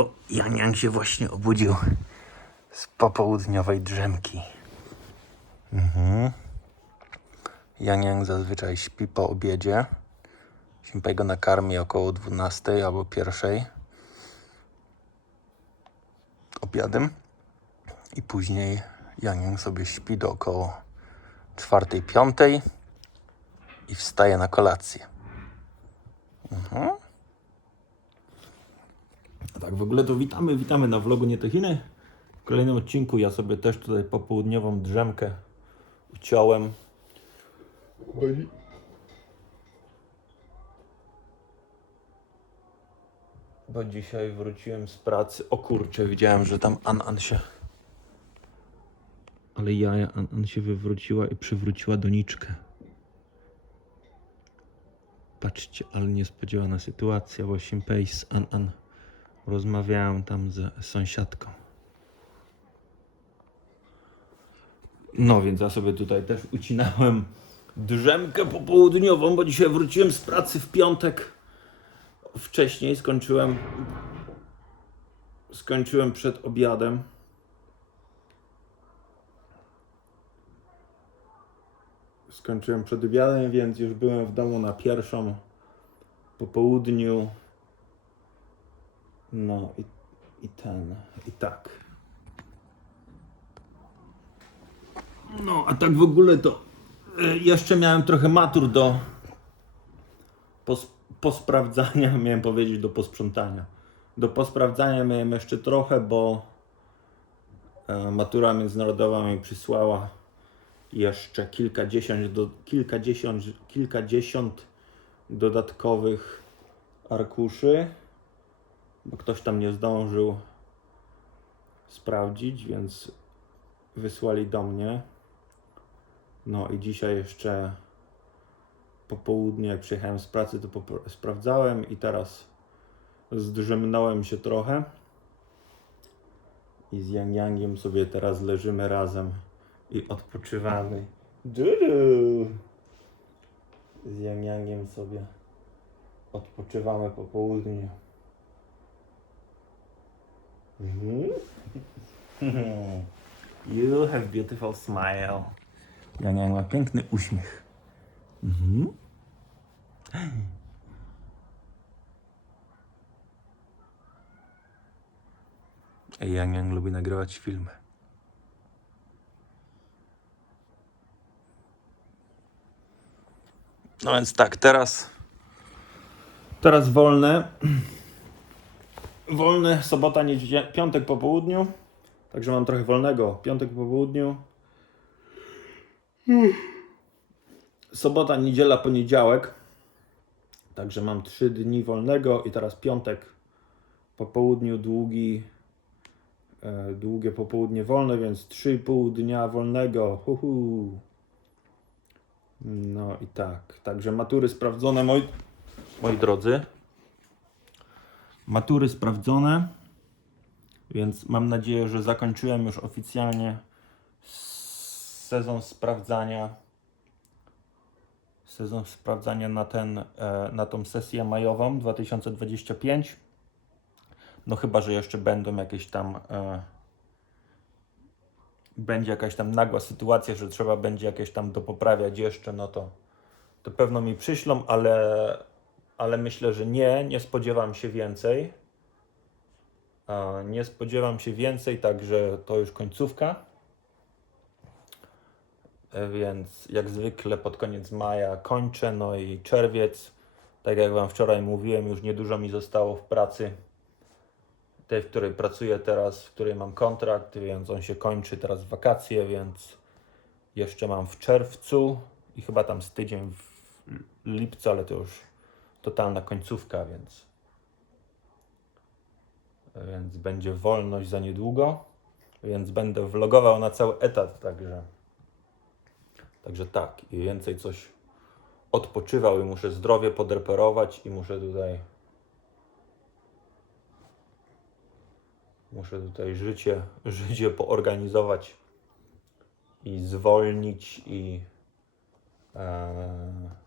O, Jan Jan się właśnie obudził z popołudniowej drzemki. Mhm. Jan Jan zazwyczaj śpi po obiedzie. Simpej go nakarmi około 12 albo 1 obiadem i później Jan Jan sobie śpi do około 4-5 i wstaje na kolację. Mhm. A tak, w ogóle to witamy, witamy na vlogu Nietochiny. W kolejnym odcinku ja sobie też tutaj popołudniową drzemkę uciąłem. Bo dzisiaj wróciłem z pracy. O kurczę, widziałem, że tam An An się. Ale jaja An An się wywróciła i przywróciła doniczkę. Patrzcie, ale niespodziewana sytuacja, bo Simpei z An An rozmawiałem tam z sąsiadką. No więc ja sobie tutaj też ucinałem drzemkę popołudniową, bo dzisiaj wróciłem z pracy w piątek. Wcześniej skończyłem skończyłem przed obiadem. Skończyłem przed obiadem, więc już byłem w domu na pierwszą po południu. No i, i ten, i tak. No, a tak w ogóle to y, jeszcze miałem trochę matur do pos, posprawdzania, miałem powiedzieć do posprzątania. Do posprawdzania miałem jeszcze trochę, bo e, matura międzynarodowa mi przysłała jeszcze kilkadziesiąt, do, kilkadziesiąt, kilkadziesiąt dodatkowych arkuszy, bo ktoś tam nie zdążył sprawdzić, więc wysłali do mnie. No i dzisiaj jeszcze po południu, jak przyjechałem z pracy, to sprawdzałem i teraz zdrzemnąłem się trochę. I z Yang Yangiem sobie teraz leżymy razem i odpoczywamy. Dudu! Z Yang Yangiem sobie odpoczywamy po południu. Mhm. You have beautiful smile. Yang ma piękny uśmiech. Mhm. Yang Yang lubi nagrywać filmy. No więc tak, teraz. Teraz wolne. Wolny, sobota, niedziela, piątek po południu. Także mam trochę wolnego. Piątek po południu. Sobota, niedziela, poniedziałek. Także mam trzy dni wolnego i teraz piątek po południu długi, e, długie popołudnie wolne, więc 3,5 dnia wolnego. Huhu. No i tak. Także matury sprawdzone, moi, moi drodzy. Matury sprawdzone. Więc mam nadzieję, że zakończyłem już oficjalnie sezon sprawdzania. Sezon sprawdzania na, ten, e, na tą sesję majową 2025. No chyba, że jeszcze będą jakieś tam. E, będzie jakaś tam nagła sytuacja, że trzeba będzie jakieś tam dopoprawiać jeszcze, no to, to pewno mi przyślą, ale, ale myślę, że nie, nie spodziewam się więcej. Nie spodziewam się więcej, także to już końcówka. E, Więc jak zwykle pod koniec maja kończę, no i czerwiec. Tak jak Wam wczoraj mówiłem, już niedużo mi zostało w pracy. Tej, w której pracuję teraz, w której mam kontrakt, więc on się kończy teraz w wakacje, więc jeszcze mam w czerwcu i chyba tam z tydzień w lipcu, ale to już totalna końcówka, więc więc będzie wolność za niedługo, więc będę vlogował na cały etat, także także tak, i więcej coś odpoczywał i muszę zdrowie podreperować i muszę tutaj muszę tutaj życie, życie poorganizować i zwolnić i e,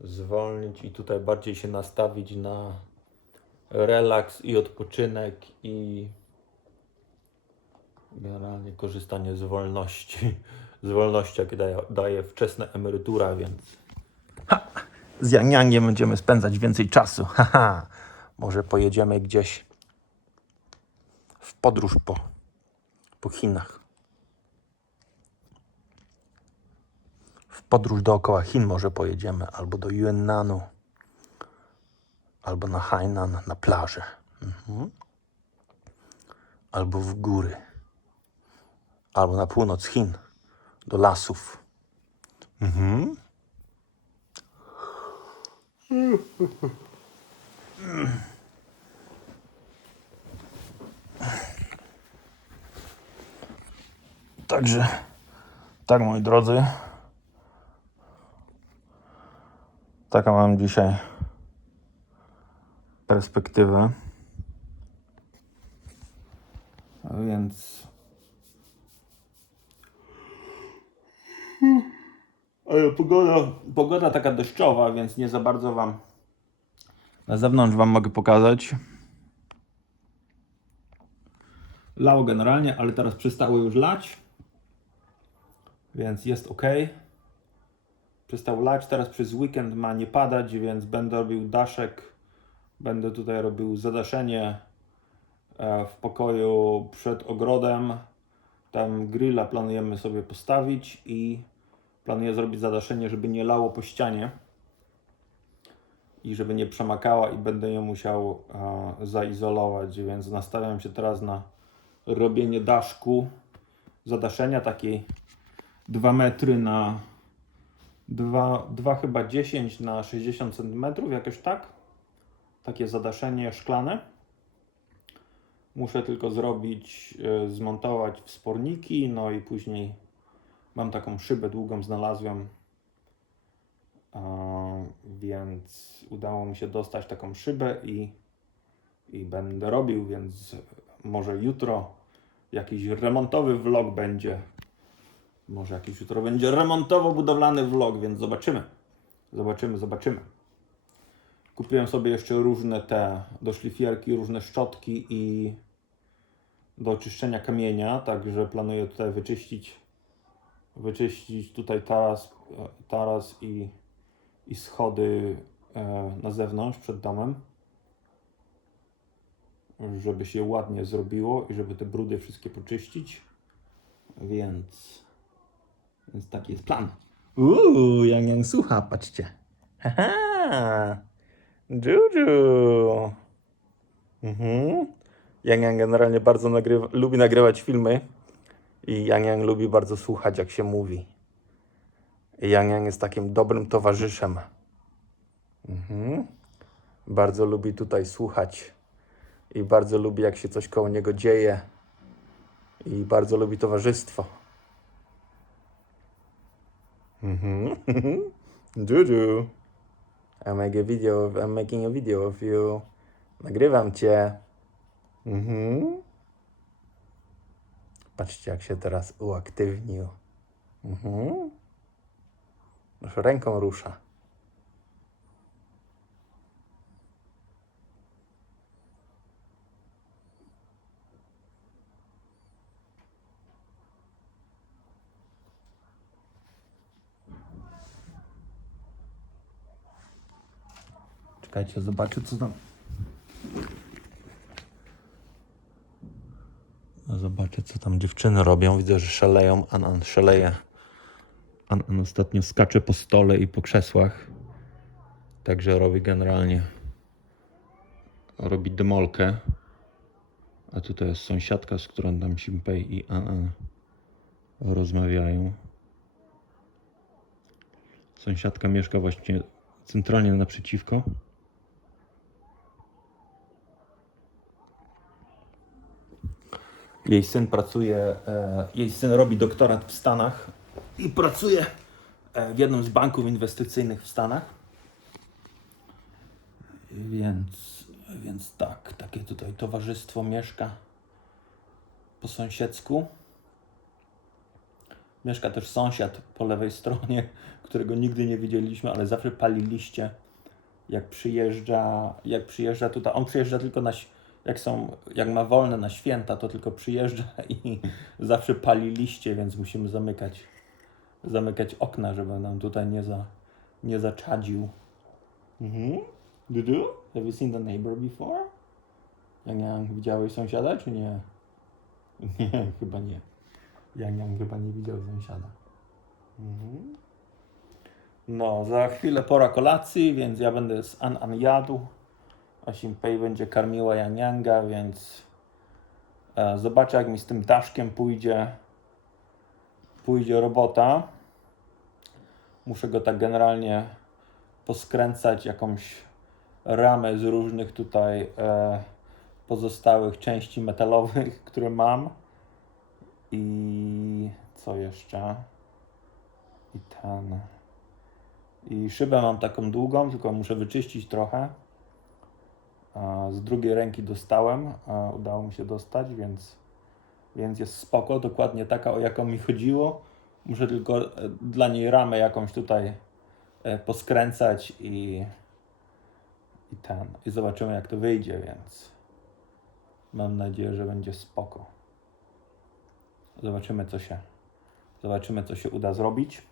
zwolnić i tutaj bardziej się nastawić na relaks i odpoczynek i generalnie korzystanie z wolności. Z wolności, jakie daje, daje wczesna emerytura, więc ha, z Yang Yangiem będziemy spędzać więcej czasu. Może pojedziemy gdzieś w podróż po, po Chinach. W podróż dookoła Chin może pojedziemy, albo do Yunnanu, albo na Hainan, na plażę. Mhm. Albo w góry, albo na północ Chin, do lasów. Mhm. Także, tak moi drodzy, taka mam dzisiaj perspektywę. A więc. Ale pogoda, pogoda taka deszczowa, więc nie za bardzo wam na zewnątrz wam mogę pokazać. Lało generalnie, ale teraz przestało już lać. Więc jest ok. Przestał lać, teraz przez weekend ma nie padać, więc będę robił daszek. Będę tutaj robił zadaszenie e, w pokoju przed ogrodem. Tam grilla planujemy sobie postawić i planuję zrobić zadaszenie, żeby nie lało po ścianie i żeby nie przemakała i będę ją musiał e, zaizolować, więc nastawiam się teraz na robienie daszku, zadaszenia takiej 2 metry na 2, 2 chyba 10 na 60 cm, jakoś tak. Takie zadaszenie szklane. Muszę tylko zrobić, e, zmontować wsporniki, no i później mam taką szybę długą znalazłem, więc udało mi się dostać taką szybę i, i będę robił, więc może jutro jakiś remontowy vlog będzie. Może jakiś jutro będzie remontowo-budowlany vlog, więc zobaczymy. Zobaczymy, zobaczymy. Kupiłem sobie jeszcze różne te do szlifierki, różne szczotki i do czyszczenia kamienia, także planuję tutaj wyczyścić wyczyścić tutaj taras, taras i, i schody e, na zewnątrz przed domem żeby się ładnie zrobiło i żeby te brudy wszystkie poczyścić więc więc taki jest plan Uuu, Yang Yang słucha, patrzcie Haha, Juju mhm. Yang Yang generalnie bardzo nagrywa, lubi nagrywać filmy i Yang Yang lubi bardzo słuchać, jak się mówi. I Yang Yang jest takim dobrym towarzyszem. Mhm. Bardzo lubi tutaj słuchać i bardzo lubi, jak się coś koło niego dzieje. I bardzo lubi towarzystwo. Mhm. Juju. I make a video, of, I'm making a video of you. Nagrywam cię. Mhm. Patrzcie, jak się teraz uaktywnił. Mhm. Już ręką rusza. Czekajcie, zobaczę co tam. Zobaczę, co tam dziewczyny robią. Widzę, że szaleją. Anan szaleje. Anan ostatnio skacze po stole i po krzesłach. Także robi generalnie. Robi demolkę. A tutaj jest sąsiadka, z którą tam Simpej i Anan rozmawiają. Sąsiadka mieszka właśnie centralnie naprzeciwko. Jej syn pracuje, e, jej syn robi doktorat w Stanach i pracuje e, w jednym z banków inwestycyjnych w Stanach. Więc, więc tak, takie tutaj towarzystwo mieszka po sąsiedzku. Mieszka też sąsiad po lewej stronie, którego nigdy nie widzieliśmy, ale zawsze pali liście jak przyjeżdża, jak przyjeżdża tutaj, on przyjeżdża tylko na, jak są, jak ma wolne na święta, to tylko przyjeżdża i zawsze pali liście, więc musimy zamykać, zamykać okna, żeby nam tutaj nie za, nie zaczadził. Mhm. Dudu, have you seen the neighbor before? Yang, widziałeś sąsiada, czy nie? Nie, chyba nie. Yang chyba nie widział sąsiada. Mhm. No, za chwilę pora kolacji, więc ja będę z An An jadł, a Simpei będzie karmiła Yang Yanga, więc e, zobaczę jak mi z tym daszkiem pójdzie, pójdzie robota. Muszę go tak generalnie poskręcać jakąś ramę z różnych tutaj e, pozostałych części metalowych, które mam. I co jeszcze? I ten. I szybę mam taką długą, tylko muszę wyczyścić trochę. Z drugiej ręki dostałem, udało mi się dostać, więc, więc jest spoko, dokładnie taka, o jaką mi chodziło. Muszę tylko e, dla niej ramę jakąś tutaj e, poskręcać i, i ten. I zobaczymy jak to wyjdzie, więc mam nadzieję, że będzie spoko. Zobaczymy co się, zobaczymy co się uda zrobić.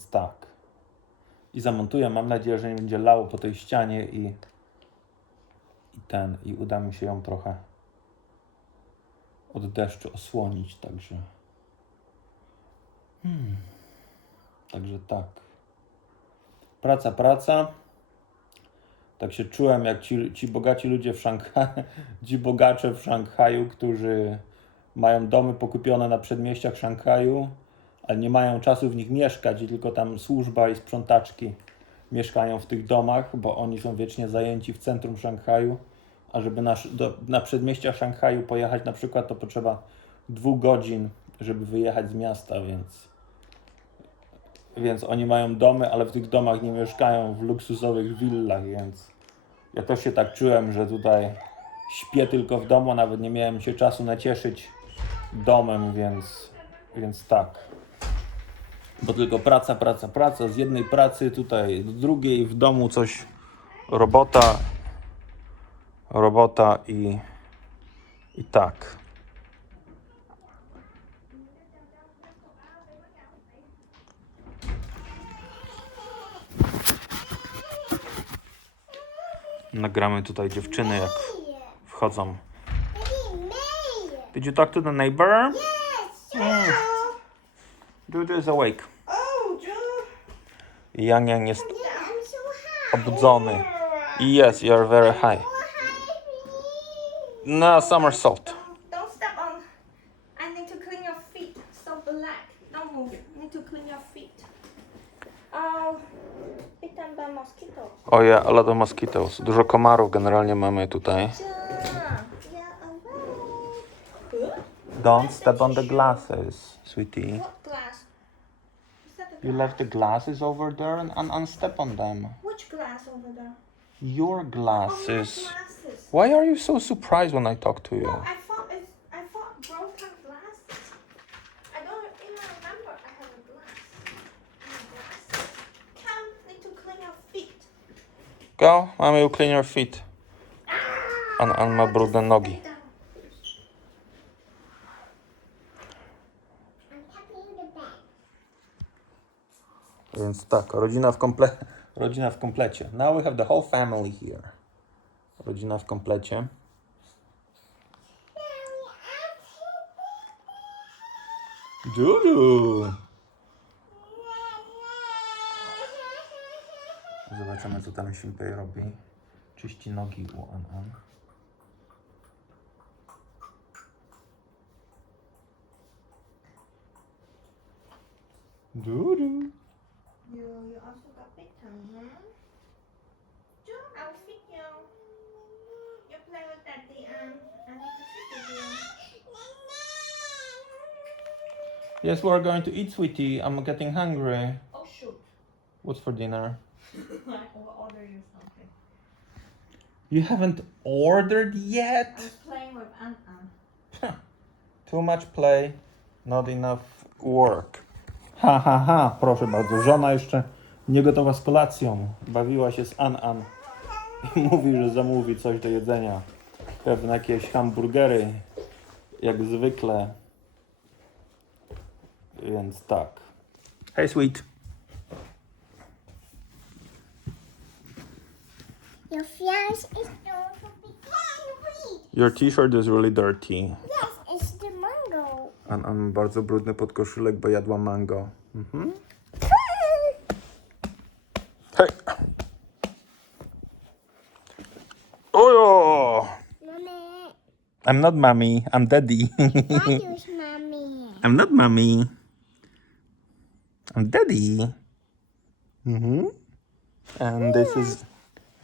Więc tak. I zamontuję. Mam nadzieję, że nie będzie lało po tej ścianie i, i ten. I uda mi się ją trochę od deszczu osłonić. Także. Hmm. Także tak. Praca, praca. Tak się czułem jak ci, ci bogaci ludzie w Szanghaju, ci bogacze w Szanghaju, którzy mają domy pokupione na przedmieściach Szanghaju, nie mają czasu w nich mieszkać i tylko tam służba i sprzątaczki mieszkają w tych domach, bo oni są wiecznie zajęci w centrum Szanghaju, a żeby na, do, na przedmieścia Szanghaju pojechać na przykład, to potrzeba dwóch godzin, żeby wyjechać z miasta, więc więc oni mają domy, ale w tych domach nie mieszkają w luksusowych willach, więc ja też się tak czułem, że tutaj śpię tylko w domu, nawet nie miałem się czasu nacieszyć domem, więc, więc tak. Bo tylko praca, praca, praca, z jednej pracy tutaj do drugiej, w domu coś, robota, robota i, i tak. Nagramy tutaj dziewczyny jak wchodzą. Did you talk to the neighbor? Yes. Juju is awake. Yang Yang jest obudzony. Yes, you are very high. No, somersault. Don't step on. I need to clean your feet. So black. Don't move. need to clean your feet. Oh, bitten by mosquito. Oh yeah, a lot of mosquitoes. Dużo komarów generalnie mamy tutaj. Don't step on the glasses, sweetie. What glass? Is that the You left the glasses over there and, and, and step on them. Which glass over there? Your Oh, my glasses. Why are you so surprised when I talk to you? No, I thought it's, I thought broken glasses. I don't even remember I have a glass. Come, need to clean your feet. Go, mommy will clean your feet. Ah! On, on ma brudne nogi. Więc tak, rodzina w, komple rodzina w komplecie. Now we have the whole family here. Rodzina w komplecie. Dudu! Zobaczymy, co tam Simpej robi. Czyści nogi u An An. Dudu! You, you also got bitten, huh? Joe, I'll feed you. You play with daddy and I need to feed you. Yes, we're going to eat, sweetie. I'm getting hungry. Oh shoot. What's for dinner? I will order you something. You haven't ordered yet? I was playing with Ant Ant. Too much play, not enough work. Ha, ha, ha, proszę bardzo. Żona jeszcze nie gotowa z kolacją. Bawiła się z An-An. I mówi, że zamówi coś do jedzenia. Pewne jakieś hamburgery. Jak zwykle. Więc tak. Hey, sweet. Your t-shirt is really dirty. Yes, it's the mango. An-An ma bardzo brudny podkoszulek, bo jadła mango. Mhm. Hej! Ojo! Mommy, I'm not mommy, I'm daddy. that is mommy. I'm not mommy. I'm daddy. Mm-hmm. And this is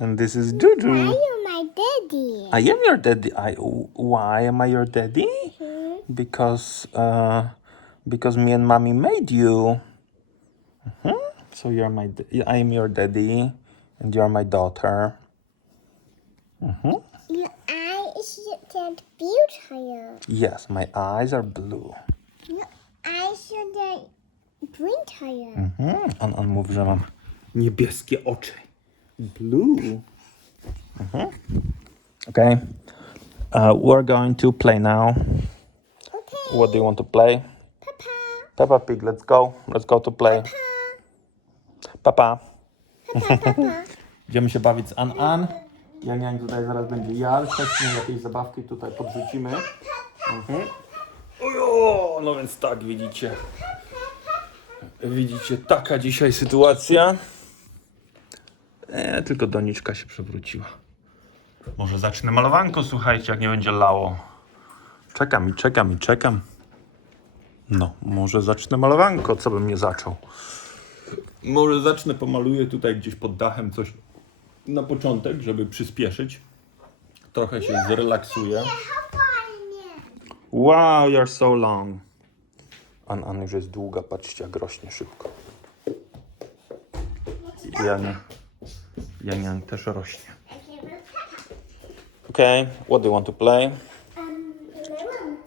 and this is Why Juju. you my daddy? I am your daddy. I why am I your daddy? Hmm? Because uh because me and mommy made you. Mhm. So you're my d- I am your daddy and you're my daughter. Mhm. Your eyes get beautiful. Yes, my eyes are blue. Your eyes are green tire. Mhm. On, on mówi, że mam niebieskie oczy. Blue. Mhm. Okay. Uh, we're going to play now. What do you want to play? Papa, Peppa Pig, let's go. Let's go to play. Papa. Papa, Papa. Idziemy się bawić z An-An. Janiań tutaj zaraz będzie jadł. Wcześniej jakieś zabawki tutaj podrzucimy. Mhm. Ojo, no więc tak, widzicie. Widzicie, taka dzisiaj sytuacja. E, tylko doniczka się przewróciła. Może zacznę malowanko, słuchajcie, jak nie będzie lało. Czekam i czekam i czekam. No, może zacznę malowanko, co bym nie zaczął. Może zacznę, pomaluję tutaj gdzieś pod dachem coś na początek, żeby przyspieszyć. Trochę się zrelaksuję. Wow, you're so long. An, An już jest długa, patrzcie jak rośnie szybko. Jan, Janian też rośnie. Okay, what do you want to play?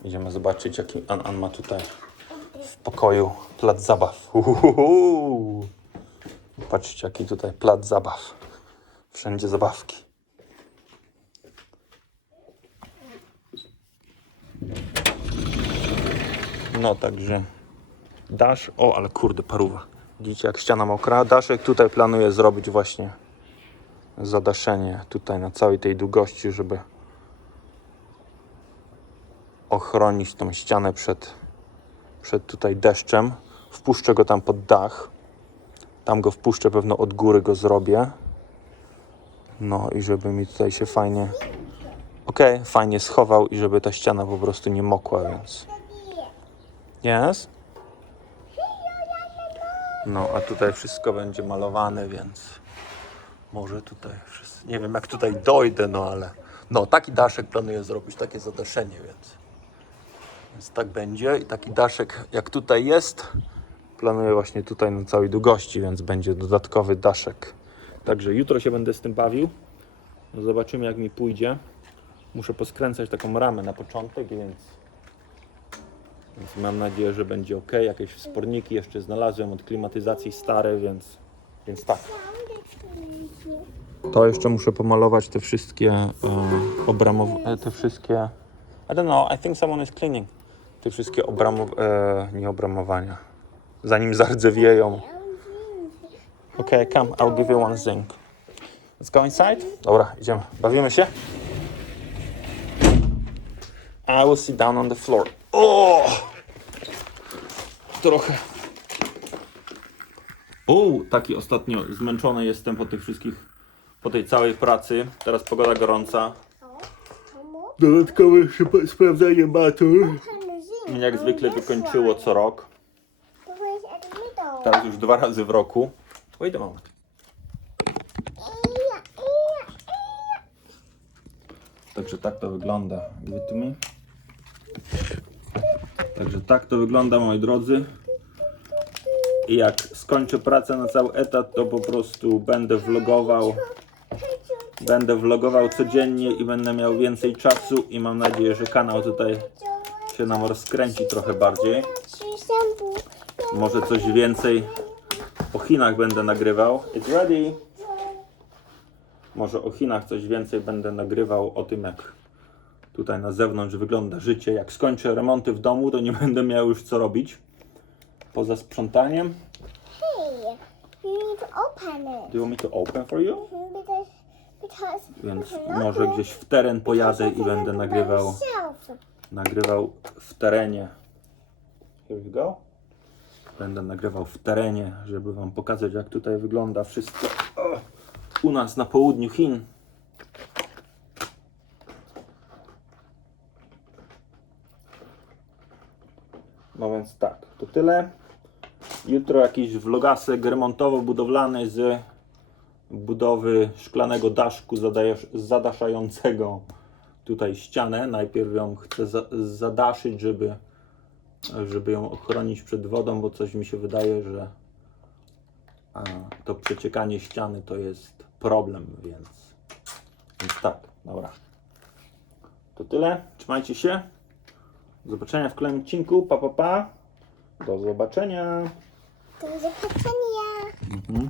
Idziemy zobaczyć jaki An, An ma tutaj w pokoju plac zabaw. Uhuhu. Patrzcie jaki tutaj plac zabaw. Wszędzie zabawki. No także dasz, o ale kurde paruwa. Widzicie jak ściana mokra. Daszek tutaj planuje zrobić właśnie zadaszenie tutaj na całej tej długości, żeby ochronić tą ścianę przed, przed tutaj deszczem. Wpuszczę go tam pod dach. Tam go wpuszczę, pewno od góry go zrobię. No i żeby mi tutaj się fajnie, okej, fajnie schował i żeby ta ściana po prostu nie mokła, więc. Yes? No, a tutaj wszystko będzie malowane, więc może tutaj wszyscy. Nie wiem, jak tutaj dojdę, no ale. No, taki daszek planuję zrobić, takie zadaszenie, więc. Więc tak będzie i taki daszek jak tutaj jest, planuję właśnie tutaj na całej długości, więc będzie dodatkowy daszek. Także jutro się będę z tym bawił. No zobaczymy jak mi pójdzie. Muszę poskręcać taką ramę na początek, więc, więc mam nadzieję, że będzie ok. Jakieś wsporniki jeszcze znalazłem od klimatyzacji stare, więc, więc tak. To jeszcze muszę pomalować te wszystkie e, obramow- e, te wszystkie I don't know, I think someone is cleaning. Te wszystkie obramow... E, nie obramowania. Zanim zardzewieją. Okay, come, I'll give you one zinc. Let's go inside. Dobra, idziemy. Bawimy się? I will sit down on the floor. O! Trochę. O, taki ostatnio zmęczony jestem po tych wszystkich, po tej całej pracy. Teraz pogoda gorąca. Dodatkowe sprawdzanie matur. Jak zwykle wykończyło co rok. Teraz już dwa razy w roku. Wait a moment. Także tak to wygląda. Także tak to wygląda, moi drodzy. I jak skończę pracę na cały etat, to po prostu będę vlogował. Będę vlogował codziennie i będę miał więcej czasu i mam nadzieję, że kanał tutaj się nam rozkręci trochę bardziej. Może coś więcej o Chinach będę nagrywał. It's ready. Może o Chinach coś więcej będę nagrywał o tym, jak tutaj na zewnątrz wygląda życie. Jak skończę remonty w domu, to nie będę miał już co robić. Poza sprzątaniem. Hey, you need to open it. Do you want me to open for you? Because, because Więc może gdzieś w teren pojadę i będę nagrywał. Nagrywał w terenie. Here we go. Będę nagrywał w terenie, żeby wam pokazać jak tutaj wygląda wszystko o, u nas na południu Chin. No więc tak, to tyle. Jutro jakiś vlogasek remontowo-budowlany z budowy szklanego daszku zadaszającego tutaj ścianę. Najpierw ją chcę za, zadaszyć, żeby, żeby ją ochronić przed wodą, bo coś mi się wydaje, że a, to przeciekanie ściany to jest problem, więc, więc tak, dobra. To tyle. Trzymajcie się. Do zobaczenia w kolejnym odcinku. Pa, pa, pa. Do zobaczenia. Do zobaczenia. Mhm.